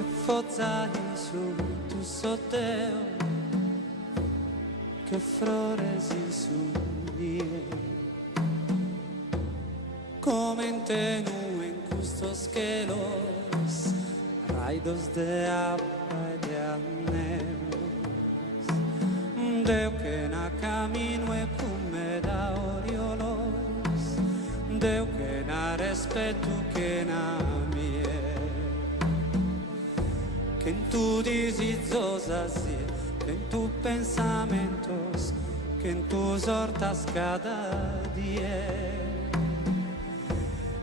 che fozzai su tu sotteo, que floresi su mie, como en tenue en custos que los raidos de agua y de aneos, deu que na camino e come da oriolos, deu que na respeto que na mie, que en tu disizosas que en tus pensamientos, que en tus hortas cada día,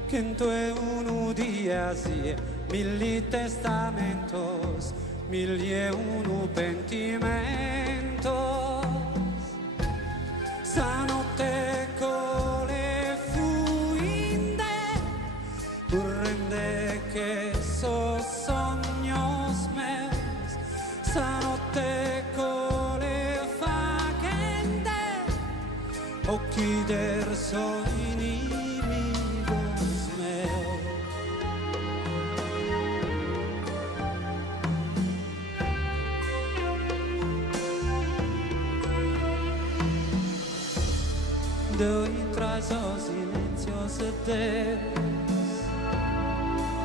que en tu uno días y 1000 testamentos, 1001 pentimentos. Stanotte con le fuinde, currende che so sognos meus, stanotte con le faghende, occhi der so inimigos meus. Deu intro a so silencios des,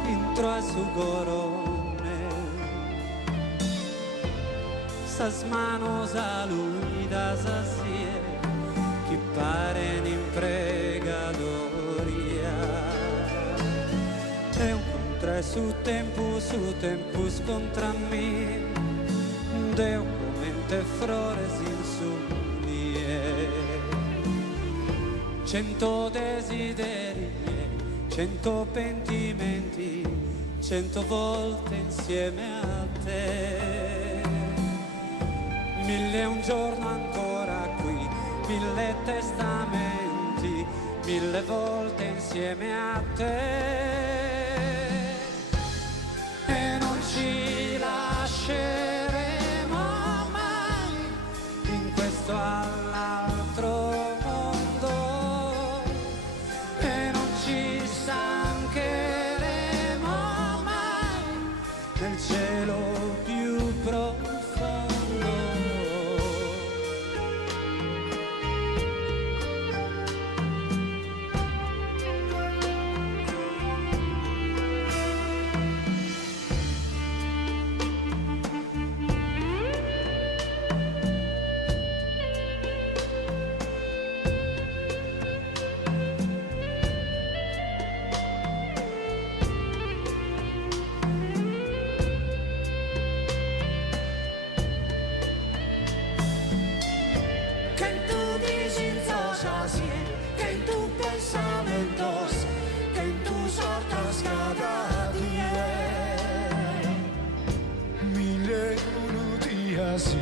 intro a su gorone, sas manos aluidas así, que paren in pregadoria. Eu contra su tempus contra mí, deu comente flores in su nie. 100 desideri miei, 100 pentimenti, 100 volte insieme a te. 1000 un giorno ancora qui, 1000 testamenti, 1000 volte insieme a te. E non ci lasceremo mai in questo all'altro mondo, e non ci stancheremo mai nel cielo più profondo. Así,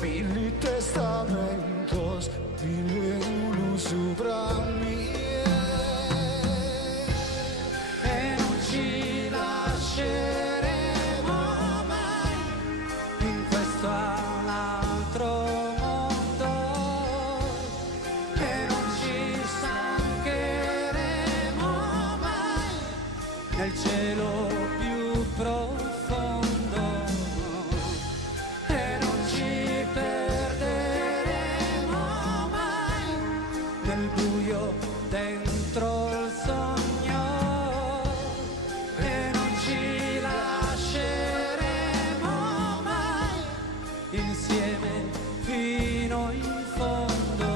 1000 testamentos, 1001 sopra mí. E non ci lasceremo mai in questo all'altro mondo, e non ci stancheremo mai nel cielo più profondo. Dentro il sogno, e non ci lasceremo mai insieme fino in fondo.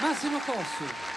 Massimo Cossu.